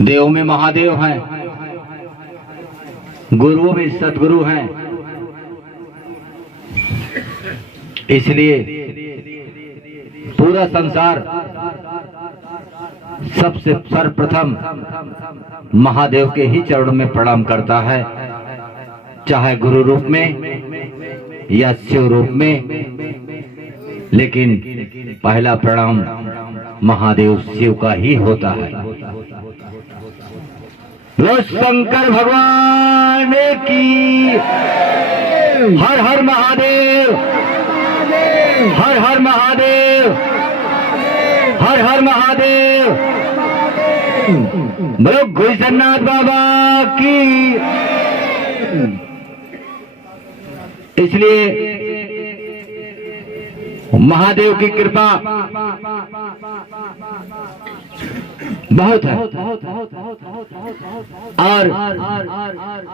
देव में महादेव हैं, गुरुओं में सतगुरु हैं। इसलिए पूरा संसार सबसे सर्वप्रथम महादेव के ही चरणों में प्रणाम करता है, चाहे गुरु रूप में या शिव रूप में। लेकिन पहला प्रणाम महादेव शिव का ही होता है। वो शंकर भगवान की हर हर महादेव, हर हर महादेव, हर हर महादेव। बोलो गुलशनाथ बाबा की। इसलिए महादेव की कृपा बहुत है, और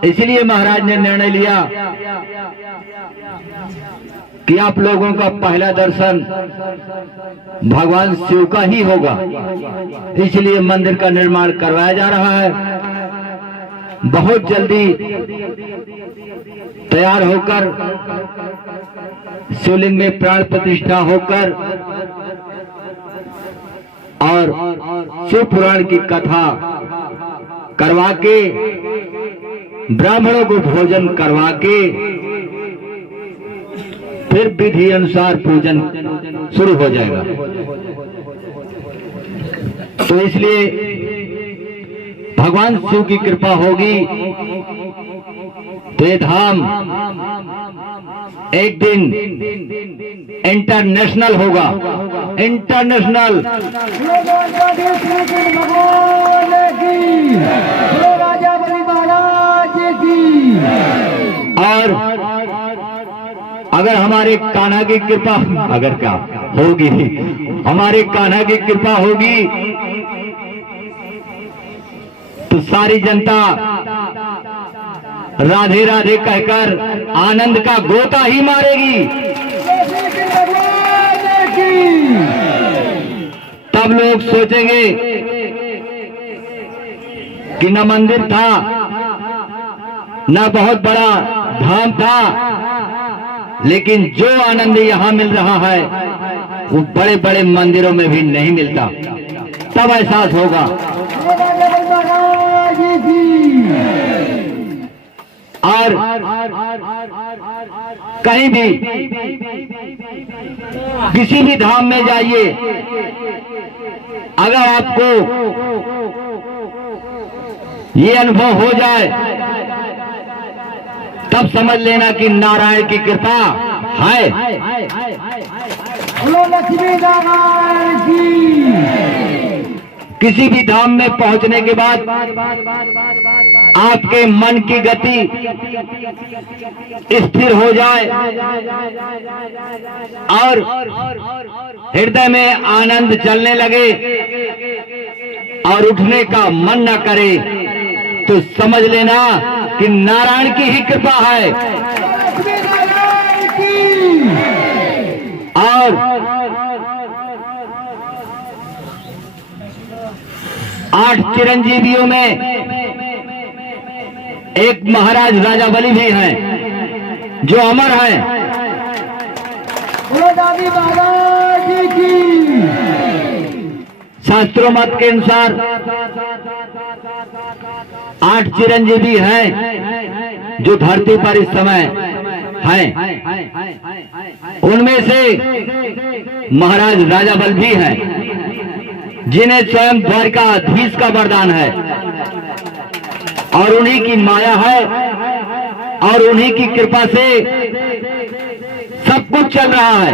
इसलिए महाराज ने निर्णय लिया कि आप लोगों का पहला दर्शन भगवान शिव का ही होगा। इसलिए मंदिर का निर्माण करवाया जा रहा है। बहुत जल्दी तैयार होकर शिवलिंग में प्राण प्रतिष्ठा होकर और शिव पुराण की कथा करवा के ब्राह्मणों को भोजन करवा के फिर विधि अनुसार पूजन शुरू हो जाएगा। तो इसलिए भगवान शिव की कृपा होगी तो ये धाम एक दिन इंटरनेशनल होगा। इंटरनेशनल। और अगर हमारे कान्हा की कृपा, अगर क्या होगी, हमारे कान्हा की कृपा होगी तो सारी जनता राधे राधे कहकर आनंद का गोता ही मारेगी। तब लोग सोचेंगे कि न मंदिर था, न बहुत बड़ा धाम था, लेकिन जो आनंद यहाँ मिल रहा है वो बड़े बड़े मंदिरों में भी नहीं मिलता। तब एहसास होगा। और कहीं भी किसी भी धाम में जाइए, अगर आपको ये अनुभव हो जाए तब समझ लेना कि नारायण की कृपा है। लक्ष्मी नारायण की। किसी भी धाम में पहुंचने के बाद आपके मन की गति स्थिर हो जाए और हृदय में आनंद चलने लगे और उठने का मन न करे तो समझ लेना कि नारायण की ही कृपा है। और 8 चिरंजीवियों में एक महाराज राजा बलि भी हैं जो अमर हैं। महाराज की शास्त्रों मत के अनुसार 8 चिरंजीवी हैं जो धरती पर इस समय हैं। उनमें से महाराज राजा बल भी हैं जिन्हें स्वयं द्वारकाधीश का वरदान है और उन्हीं की माया है और उन्हीं की कृपा से सब कुछ चल रहा है।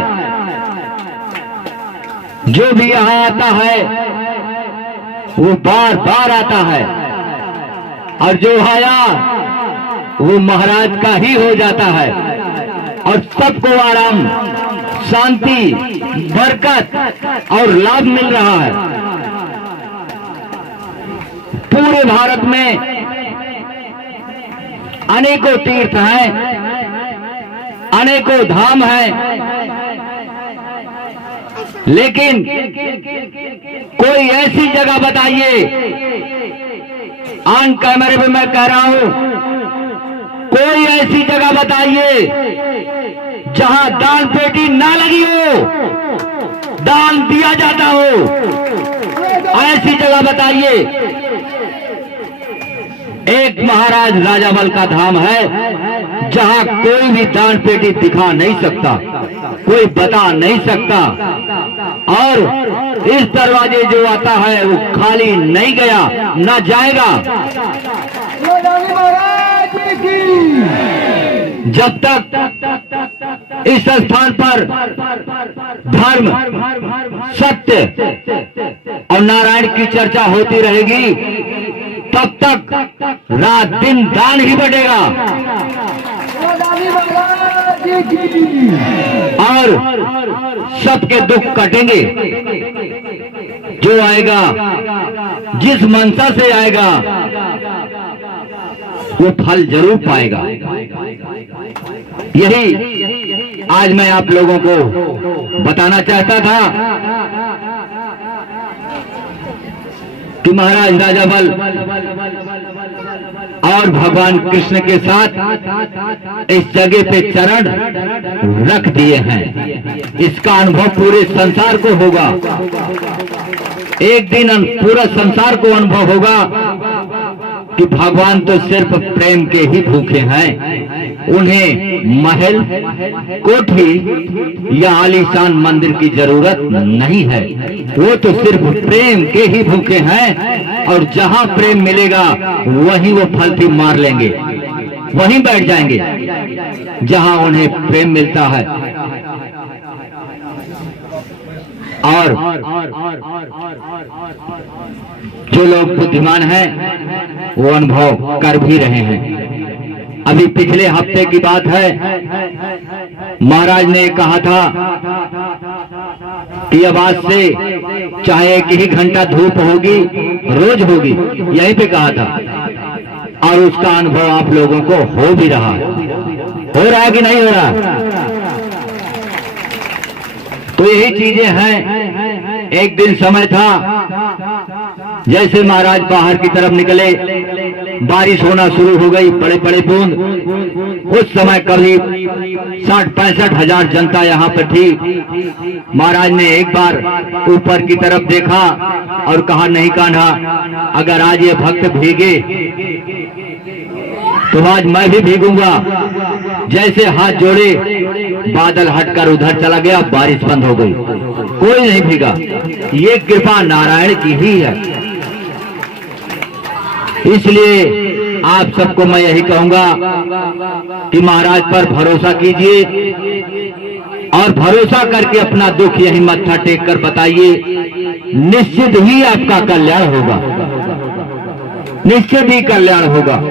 जो भी यहाँ आता है वो बार बार आता है और जो आया वो महाराज का ही हो जाता है और सबको आराम, शांति, बरकत और लाभ मिल रहा है। पूरे भारत में अनेकों तीर्थ हैं, अनेकों धाम हैं, लेकिन कोई ऐसी जगह बताइए ऑन कैमरे पे मैं कह रहा हूं, कोई ऐसी जगह बताइए जहां दान पेटी ना लगी हो, दान दिया जाता हो, ऐसी जगह बताइए। एक महाराज राजाबल का धाम है जहां कोई भी दान पेटी दिखा नहीं सकता, कोई बता नहीं सकता, और इस दरवाजे जो आता है वो खाली नहीं गया, ना जाएगा। जब तक इस स्थान पर धर्म, सत्य और नारायण की चर्चा होती रहेगी, तब तक रात दिन दान ही बढ़ेगा और सबके दुख कटेंगे। जो आएगा, जिस मनसा से आएगा, वो फल जरूर पाएगा। यही आज मैं आप लोगों को बताना चाहता था कि महाराज राजाबल और भगवान कृष्ण के साथ इस जगह पे चरण रख दिए हैं। इसका अनुभव पूरे संसार को होगा, एक दिन पूरा संसार को अनुभव होगा कि भगवान तो सिर्फ प्रेम के ही भूखे हैं। उन्हें महल, कोठी या आलीशान मंदिर की जरूरत नहीं है, वो तो सिर्फ प्रेम के ही भूखे हैं। और जहां प्रेम मिलेगा वहीं वो फलती मार लेंगे, वहीं बैठ जाएंगे जहां उन्हें प्रेम मिलता है। और जो लोग बुद्धिमान हैं वो अनुभव कर भी रहे हैं। अभी पिछले हफ्ते की बात है, महाराज ने कहा था कि अब आज से चाहे एक ही घंटा धूप होगी, रोज होगी, यहीं पे कहा था। और उसका अनुभव आप लोगों को हो भी रहा है। हो रहा है कि नहीं हो रहा? तो यही चीजें हैं। एक दिन समय था, जैसे महाराज बाहर की तरफ निकले, बारिश होना शुरू हो गई, बड़े बड़े बूंद। उस समय करीब 60-65 हजार जनता यहाँ पर थी। महाराज ने एक बार ऊपर की तरफ देखा और कहा, नहीं कान्हा, अगर आज ये भक्त भीगे तो आज मैं भी भीगूंगा। जैसे हाथ जोड़े, बादल हटकर उधर चला गया, बारिश बंद हो गई, कोई नहीं भीगा। ये कृपा नारायण की ही है। इसलिए आप सबको मैं यही कहूंगा कि महाराज पर भरोसा कीजिए और भरोसा करके अपना दुख यही मत्था टेक कर बताइए, निश्चित ही आपका कल्याण होगा, निश्चित ही कल्याण होगा।